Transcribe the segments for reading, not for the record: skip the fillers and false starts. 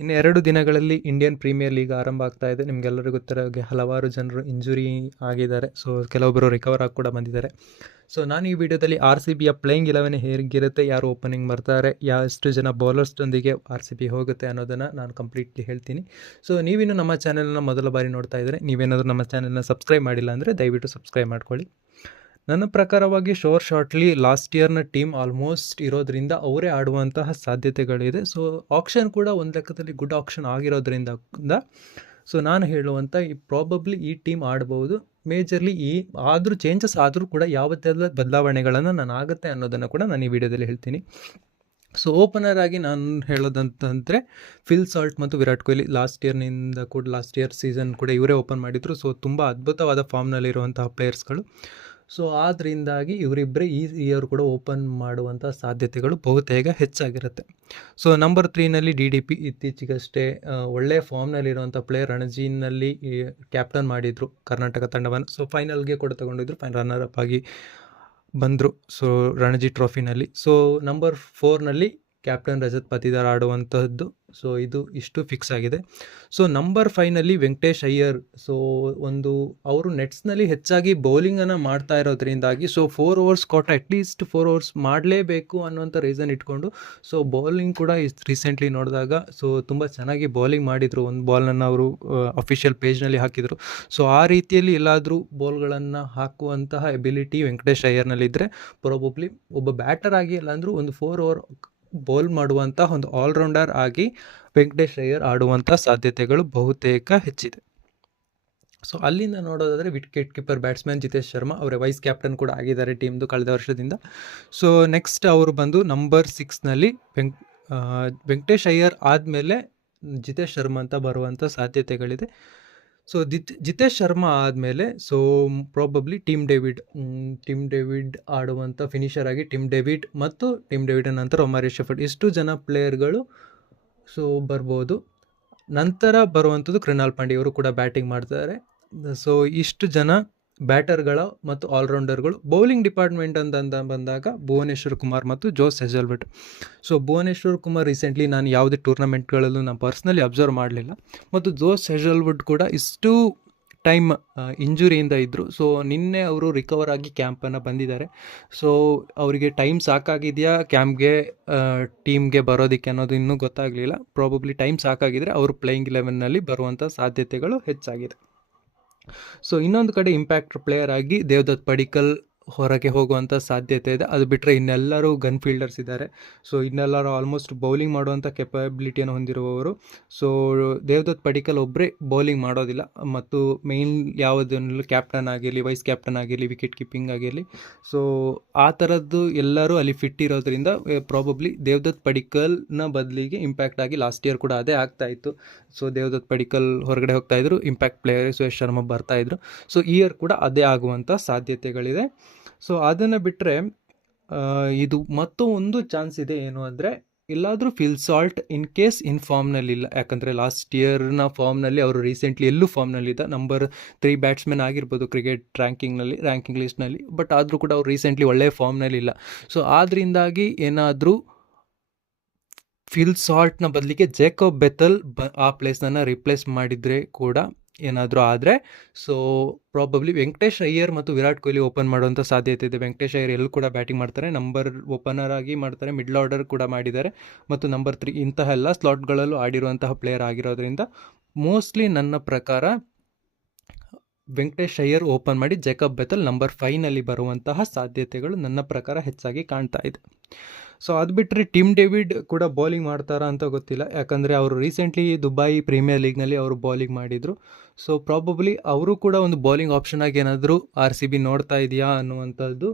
ಇನ್ನು 2 ದಿನಗಳಲ್ಲಿ Indian premier league ಆರಂಭ ಆಗ್ತಾ ಇದೆ. ನಿಮಗೆಲ್ಲರಿಗೂ ಗೊತ್ತಿರೋ ಹಾಗೆ ಹಲವಾರು ಜನರು ಇಂಜುರಿ ಆಗಿದ್ದಾರೆ. ಸೊ ಕೆಲವೊಬ್ಬರು ರಿಕವರ್ ಆಗಿ ಕೂಡ ಬಂದಿದ್ದಾರೆ. ಸೊ ನಾನು ಈ ವಿಡಿಯೋದಲ್ಲಿ RCBಯ ಪ್ಲೇಯಿಂಗ್ 11 ಹೇಗಿರುತ್ತೆ, ಯಾರು ಓಪನಿಂಗ್ ಬರ್ತಾರೆ, ಎಷ್ಟು ಜನ ಬೌಲರ್ಸ್ನೊಂದಿಗೆ RCB ಹೋಗುತ್ತೆ ಅನ್ನೋದನ್ನು ನಾನು ಕಂಪ್ಲೀಟ್ಲಿ ಹೇಳ್ತೀನಿ. ಸೊ ನೀವಿನ್ನು ನಮ್ಮ ಚಾನೆಲ್ನ ಮೊದಲ ಬಾರಿ ನೋಡ್ತಾ ಇದ್ದರೆ, ನೀವೇನಾದರೂ ನಮ್ಮ ಚಾನೆಲ್ನ ಸಬ್ಸ್ಕ್ರೈಬ್ ಮಾಡಿಲ್ಲ ಅಂದರೆ ದಯವಿಟ್ಟು ಸಬ್ಸ್ಕ್ರೈಬ್ ಮಾಡ್ಕೊಳ್ಳಿ. ನನ್ನ ಪ್ರಕಾರವಾಗಿ ಶಾರ್ಟ್ಲಿ ಲಾಸ್ಟ್ ಇಯರ್ನ ಟೀಮ್ ಆಲ್ಮೋಸ್ಟ್ ಇರೋದ್ರಿಂದ ಅವರೇ ಆಡುವಂತಹ ಸಾಧ್ಯತೆಗಳಿದೆ. ಸೊ ಆಕ್ಷನ್ ಕೂಡ ಒಂದು ಲೆಕ್ಕದಲ್ಲಿ ಗುಡ್ ಆಕ್ಷನ್ ಆಗಿರೋದ್ರಿಂದ ಸೊ ನಾನು ಹೇಳುವಂಥ ಪ್ರಾಬಬ್ಲಿ ಈ ಟೀಮ್ ಆಡ್ಬೋದು. ಮೇಜರ್ಲಿ ಆದರೂ ಚೇಂಜಸ್ ಆದರೂ ಕೂಡ ಯಾವತ್ತೆಲ್ಲ ಬದಲಾವಣೆಗಳನ್ನು ನಾನು ಆಗುತ್ತೆ ಅನ್ನೋದನ್ನು ಕೂಡ ನಾನು ಈ ವಿಡಿಯೋದಲ್ಲಿ ಹೇಳ್ತೀನಿ. ಸೊ ಓಪನರ್ ಆಗಿ ನಾನು ಹೇಳೋದಂತಂದರೆ ಫಿಲ್ ಸಾಲ್ಟ್ ಮತ್ತು Virat Kohli last year season ಕೂಡ ಇವರೇ ಓಪನ್ ಮಾಡಿದರು. ಸೊ ತುಂಬ ಅದ್ಭುತವಾದ ಫಾರ್ಮ್ನಲ್ಲಿರುವಂತಹ ಪ್ಲೇಯರ್ಸ್ಗಳು. ಸೊ ಆದ್ದರಿಂದಾಗಿ ಇವರಿಬ್ಬರೇ ಈ ಇಯರ್ ಕೂಡ ಓಪನ್ ಮಾಡುವಂಥ ಸಾಧ್ಯತೆಗಳು ಬಹುತೇಕ ಹೆಚ್ಚಾಗಿರುತ್ತೆ. ಸೊ ನಂಬರ್ 3ನಲ್ಲಿ DDP ಇತ್ತೀಚೆಗಷ್ಟೇ ಒಳ್ಳೆಯ ಫಾರ್ಮ್ನಲ್ಲಿರುವಂಥ ಪ್ಲೇಯರ್. ರಣಜಿನಲ್ಲಿ ಕ್ಯಾಪ್ಟನ್ ಮಾಡಿದರು ಕರ್ನಾಟಕ ತಂಡವನ್ನು. ಸೊ ಫೈನಲ್ಗೆ ಕೂಡ ತಗೊಂಡಿದ್ರು, ರನ್ನರ್ ಅಪ್ ಆಗಿ ಬಂದರು ಸೊ ರಣಜಿ ಟ್ರೋಫಿನಲ್ಲಿ. ಸೊ ನಂಬರ್ 4ನಲ್ಲಿ ಕ್ಯಾಪ್ಟನ್ ರಜತ್ ಪತಿದಾರ್ ಆಡುವಂಥದ್ದು. ಸೊ ಇಷ್ಟು ಫಿಕ್ಸ್ ಆಗಿದೆ. ಸೊ ನಂಬರ್ 5ನಲ್ಲಿ ವೆಂಕಟೇಶ್ ಅಯ್ಯರ್. ಸೊ ಅವರು ನೆಟ್ಸ್ನಲ್ಲಿ ಹೆಚ್ಚಾಗಿ ಬೌಲಿಂಗನ್ನು ಮಾಡ್ತಾ ಇರೋದ್ರಿಂದಾಗಿ ಸೊ 4 ಓವರ್ಸ್ ಕೊಟ್ಟ ಅಟ್ಲೀಸ್ಟ್ 4 ಓವರ್ಸ್ ಮಾಡಲೇಬೇಕು ಅನ್ನುವಂಥ ರೀಸನ್ ಇಟ್ಕೊಂಡು ಸೊ ಬೌಲಿಂಗ್ ಕೂಡ ರೀಸೆಂಟ್ಲಿ ನೋಡಿದಾಗ ಸೊ ತುಂಬ ಚೆನ್ನಾಗಿ ಬೌಲಿಂಗ್ ಮಾಡಿದರು. ಒಂದು ಬಾಲ್ನನ್ನು ಅವರು ಅಫಿಷಿಯಲ್ ಪೇಜ್ನಲ್ಲಿ ಹಾಕಿದರು. ಸೊ ಆ ರೀತಿಯಲ್ಲಿ ಎಲ್ಲಾದರೂ ಬಾಲ್ಗಳನ್ನು ಹಾಕುವಂತಹ ಎಬಿಲಿಟಿ ವೆಂಕಟೇಶ್ ಅಯ್ಯರ್ನಲ್ಲಿದ್ದರೆ ಪ್ರಾಬಬ್ಲಿ ಒಬ್ಬ ಬ್ಯಾಟರ್ ಆಗಿ ಇಲ್ಲಾಂದರೂ ಒಂದು 4 ಓವರ್ ಬೌಲ್ ಮಾಡುವಂಥ ಒಂದು ಆಲ್ರೌಂಡರ್ ಆಗಿ ವೆಂಕಟೇಶ್ ಅಯ್ಯರ್ ಆಡುವಂಥ ಸಾಧ್ಯತೆಗಳು ಬಹುತೇಕ ಹೆಚ್ಚಿದೆ. ಸೊ ಅಲ್ಲಿಂದ ನೋಡೋದಾದರೆ wicket keeper batsman Jitesh Sharma, ಅವರೇ ವೈಸ್ ಕ್ಯಾಪ್ಟನ್ ಕೂಡ ಆಗಿದ್ದಾರೆ ಟೀಮ್ದು ಕಳೆದ ವರ್ಷದಿಂದ. ಸೊ ನೆಕ್ಸ್ಟ್ ಅವರು ಬಂದು ನಂಬರ್ 6ನಲ್ಲಿ ವೆಂಕಟೇಶ್ ಅಯ್ಯರ್ ಆದಮೇಲೆ ಜಿತೇಶ್ ಶರ್ಮಾ ಅಂತ ಬರುವಂಥ ಸಾಧ್ಯತೆಗಳಿದೆ. ಸೊ ಜಿತೇಶ್ ಶರ್ಮಾ ಆದಮೇಲೆ ಸೊ ಪ್ರಾಬಬ್ಲಿ ಟಿಮ್ ಡೇವಿಡ್ ಆಡುವಂಥ ಫಿನಿಷರ್ ಆಗಿ ಟಿಮ್ ಡೇವಿಡ್ ನಂತರ ಒಮರ್ ಶಫರ್ಡ್, ಇಷ್ಟು ಜನ ಪ್ಲೇಯರ್ಗಳು ಸೊ ಬರ್ಬೋದು. ನಂತರ ಬರುವಂಥದ್ದು ಕೃಣಾಲ್ ಪಾಂಡ್ಯ, ಇವರು ಕೂಡ ಬ್ಯಾಟಿಂಗ್ ಮಾಡ್ತಾರೆ. ಸೊ ಇಷ್ಟು ಜನ ಬ್ಯಾಟರ್ಗಳ ಮತ್ತು ಆಲ್ರೌಂಡರ್ಗಳು. ಬೌಲಿಂಗ್ ಡಿಪಾರ್ಟ್ಮೆಂಟ್ ಅಂತ ಬಂದಾಗ ಭುವನೇಶ್ವರ್ ಕುಮಾರ್ ಮತ್ತು Josh Hazlewood. So Bhuvneshwar Kumar recently ನಾನು ಯಾವುದೇ ಟೂರ್ನಮೆಂಟ್ಗಳಲ್ಲೂ ನಾನು ಪರ್ಸ್ನಲಿ ಅಬ್ಸರ್ವ್ ಮಾಡಲಿಲ್ಲ. ಮತ್ತು ಜೋಸ್ ಹೆಜಲ್ವುಡ್ ಕೂಡ ಇಷ್ಟು ಟೈಮ್ ಇಂಜುರಿಯಿಂದ ಇದ್ದರು. ಸೊ ನಿನ್ನೆ ಅವರು ರಿಕವರ್ ಆಗಿ ಕ್ಯಾಂಪನ್ನು ಬಂದಿದ್ದಾರೆ. ಸೊ ಅವರಿಗೆ ಟೈಮ್ ಸಾಕಾಗಿದೆಯಾ ಟೀಮ್ಗೆ ಬರೋದಕ್ಕೆ ಅನ್ನೋದು ಇನ್ನೂ ಗೊತ್ತಾಗಲಿಲ್ಲ. ಪ್ರಾಬಬ್ಲಿ ಟೈಮ್ ಸಾಕಾಗಿದ್ದರೆ ಅವರು ಪ್ಲೇಯಿಂಗ್ 11ನಲ್ಲಿ ಬರುವಂಥ ಸಾಧ್ಯತೆಗಳು ಹೆಚ್ಚಾಗಿದೆ. ಸೊ ಇನ್ನೊಂದು ಕಡೆ ಇಂಪ್ಯಾಕ್ಟ್ ಪ್ಲೇಯರ್ ಆಗಿ ದೇವದತ್ ಪಡಿಕ್ಕಲ್ ಹೊರಗೆ ಹೋಗುವಂಥ ಸಾಧ್ಯತೆ ಇದೆ. ಅದು ಬಿಟ್ಟರೆ ಇನ್ನೆಲ್ಲರೂ ಗನ್ ಫೀಲ್ಡರ್ಸ್ ಇದ್ದಾರೆ. ಸೊ ಇನ್ನೆಲ್ಲರೂ ಆಲ್ಮೋಸ್ಟ್ ಬೌಲಿಂಗ್ ಮಾಡುವಂಥ ಕೆಪಬಿಲಿಟಿಯನ್ನು ಹೊಂದಿರುವವರು. ಸೊ ದೇವದತ್ ಪಡಿಕ್ಕಲ್ ಒಬ್ಬರೇ ಬೌಲಿಂಗ್ ಮಾಡೋದಿಲ್ಲ. ಮತ್ತು ಮೇಯ್ನ್ ಯಾವುದನ್ನು ಕ್ಯಾಪ್ಟನ್ ಆಗಿರಲಿ, ವೈಸ್ ಕ್ಯಾಪ್ಟನ್ ಆಗಿರಲಿ, ವಿಕೆಟ್ ಕೀಪಿಂಗ್ ಆಗಿರಲಿ, ಸೊ ಆ ಥರದ್ದು ಎಲ್ಲರೂ ಅಲ್ಲಿ ಫಿಟ್ ಇರೋದ್ರಿಂದ ಪ್ರಾಬಬ್ಲಿ ದೇವದತ್ ಪಡಿಕ್ಕಲ್ನ ಬದಲಿಗೆ ಇಂಪ್ಯಾಕ್ಟ್ ಆಗಿ ಲಾಸ್ಟ್ ಇಯರ್ ಕೂಡ ಅದೇ ಆಗ್ತಾಯಿತ್ತು. ಸೊ ದೇವದತ್ ಪಡಿಕ್ಕಲ್ ಹೊರಗಡೆ ಹೋಗ್ತಾಯಿದ್ರು, ಇಂಪ್ಯಾಕ್ಟ್ ಪ್ಲೇಯರ್ ಸುರೇಶ್ ಶರ್ಮಾ ಬರ್ತಾಯಿದ್ರು. ಸೊ ಈ ಇಯರ್ ಕೂಡ ಅದೇ ಆಗುವಂಥ ಸಾಧ್ಯತೆಗಳಿದೆ. ಸೊ ಅದನ್ನು ಬಿಟ್ಟರೆ ಇದು ಮತ್ತೊಂದು ಚಾನ್ಸ್ ಇದೆ, ಏನು ಅಂದರೆ ಎಲ್ಲಾದರೂ ಫಿಲ್ ಸಾಲ್ಟ್ ಇನ್ ಕೇಸ್ ಫಾರ್ಮ್ನಲ್ಲಿಲ್ಲ. ಯಾಕಂದರೆ ಲಾಸ್ಟ್ ಇಯರ್ನ ಫಾರ್ಮ್ನಲ್ಲಿ ಅವರು ರೀಸೆಂಟ್ಲಿ ಎಲ್ಲೂ ಫಾರ್ಮ್ನಲ್ಲಿದ್ದ ನಂಬರ್ 3 ಬ್ಯಾಟ್ಸ್ಮನ್ ಆಗಿರ್ಬೋದು ಕ್ರಿಕೆಟ್ ರ್ಯಾಂಕಿಂಗ್ ಲಿಸ್ಟ್ನಲ್ಲಿ. ಬಟ್ ಆದರೂ ಕೂಡ ಅವ್ರು ರೀಸೆಂಟ್ಲಿ ಒಳ್ಳೆಯ ಫಾರ್ಮ್ನಲ್ಲಿಲ್ಲ. ಸೊ ಆದ್ದರಿಂದಾಗಿ ಏನಾದರೂ ಫಿಲ್ ಸಾಲ್ಟ್ನ ಬದಲಿಗೆ ಜೇಕಬ್ ಬೆಥಲ್ ಆ ಪ್ಲೇಸ್ನನ್ನು ರಿಪ್ಲೇಸ್ ಮಾಡಿದರೆ ಕೂಡ ಏನಾದರೂ ಆದರೆ ಸೊ ಪ್ರಾಬಬ್ಲಿ ವೆಂಕಟೇಶ್ ಅಯ್ಯರ್ ಮತ್ತು ವಿರಾಟ್ ಕೊಹ್ಲಿ ಓಪನ್ ಮಾಡುವಂಥ ಸಾಧ್ಯತೆ ಇದೆ. ವೆಂಕಟೇಶ್ ಅಯ್ಯರ್ ಎಲ್ಲೂ ಕೂಡ ಬ್ಯಾಟಿಂಗ್ ಮಾಡ್ತಾರೆ, ನಂಬರ್ ಓಪನರ್ ಆಗಿ ಮಾಡ್ತಾರೆ, ಮಿಡ್ಲ್ ಆರ್ಡರ್ ಕೂಡ ಮಾಡಿದ್ದಾರೆ, ಮತ್ತು ನಂಬರ್ 3 ಇಂತಹ ಎಲ್ಲ ಸ್ಲಾಟ್ಗಳಲ್ಲೂ ಆಡಿರುವಂತಹ ಪ್ಲೇಯರ್ ಆಗಿರೋದ್ರಿಂದ ಮೋಸ್ಟ್ಲಿ ನನ್ನ ಪ್ರಕಾರ ವೆಂಕಟೇಶ್ ಅಯ್ಯರ್ ಓಪನ್ ಮಾಡಿ ಜೇಕಬ್ ಬೆಥಲ್ ನಂಬರ್ 5ನಲ್ಲಿ ಬರುವಂತಹ ಸಾಧ್ಯತೆಗಳು ನನ್ನ ಪ್ರಕಾರ ಹೆಚ್ಚಾಗಿ ಕಾಣ್ತಾ ಇದೆ. ಸೊ ಅದು ಬಿಟ್ಟರೆ ಟಿಮ್ ಡೇವಿಡ್ ಕೂಡ ಬೌಲಿಂಗ್ ಮಾಡ್ತಾರಾ ಅಂತ ಗೊತ್ತಿಲ್ಲ. ಯಾಕಂದರೆ ಅವರು ರೀಸೆಂಟ್ಲಿ ದುಬೈ ಪ್ರೀಮಿಯರ್ ಲೀಗ್ನಲ್ಲಿ ಅವರು ಬೌಲಿಂಗ್ ಮಾಡಿದರು. ಸೊ ಪ್ರಾಬಬ್ಲಿ ಅವರು ಕೂಡ ಒಂದು ಬೌಲಿಂಗ್ ಆಪ್ಷನ್ ಆಗಿ ಏನಾದರೂ RCB ನೋಡ್ತಾ ಇದೆಯಾ ಅನ್ನುವಂಥದ್ದು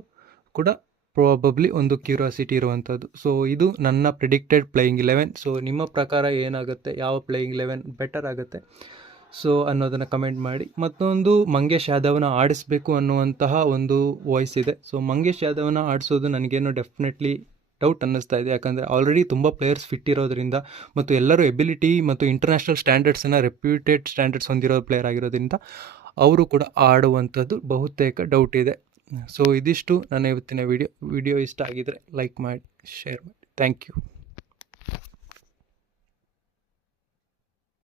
ಕೂಡ ಪ್ರಾಬಬ್ಲಿ ಒಂದು ಕ್ಯೂರಿಯಾಸಿಟಿ ಇರುವಂಥದ್ದು. ಸೊ ಇದು ನನ್ನ ಪ್ರಿಡಿಕ್ಟೆಡ್ ಪ್ಲೇಯಿಂಗ್ 11. ಸೊ ನಿಮ್ಮ ಪ್ರಕಾರ ಏನಾಗುತ್ತೆ, ಯಾವ ಪ್ಲೇಯಿಂಗ್ 11 ಬೆಟರ್ ಆಗುತ್ತೆ ಸೊ ಅನ್ನೋದನ್ನು ಕಮೆಂಟ್ ಮಾಡಿ. ಮತ್ತೊಂದು ಮಂಗೇಶ್ ಯಾದವ್ನ ಆಡಿಸ್ಬೇಕು ಅನ್ನುವಂತಹ ಒಂದು ವಾಯ್ಸ್ ಇದೆ. ಸೊ ಮಂಗೇಶ್ ಯಾದವ್ನ ಆಡಿಸೋದು ನನಗೇನೋ ಡೆಫಿನೆಟ್ಲಿ ಡೌಟ್ ಅನ್ನಿಸ್ತಾ ಇದೆ. ಯಾಕಂದರೆ ಆಲ್ರೆಡಿ ತುಂಬ ಪ್ಲೇಯರ್ಸ್ ಫಿಟ್ ಇರೋದ್ರಿಂದ ಮತ್ತು ಎಲ್ಲರೂ ಎಬಿಲಿಟಿ ಮತ್ತು ಇಂಟರ್ನ್ಯಾಷನಲ್ ಸ್ಟ್ಯಾಂಡರ್ಡ್ಸನ್ನು ರೆಪ್ಯೂಟೆಡ್ ಸ್ಟ್ಯಾಂಡರ್ಡ್ಸ್ ಹೊಂದಿರೋ ಪ್ಲೇಯರ್ ಆಗಿರೋದ್ರಿಂದ ಅವರು ಕೂಡ ಆಡುವಂಥದ್ದು ಬಹುತೇಕ ಡೌಟ್ ಇದೆ. ಸೊ ಇದಿಷ್ಟು ನನ್ನ ಇವತ್ತಿನ ವಿಡಿಯೋ ಇಷ್ಟ ಆಗಿದರೆ ಲೈಕ್ ಮಾಡಿ, ಶೇರ್ ಮಾಡಿ. Thank you.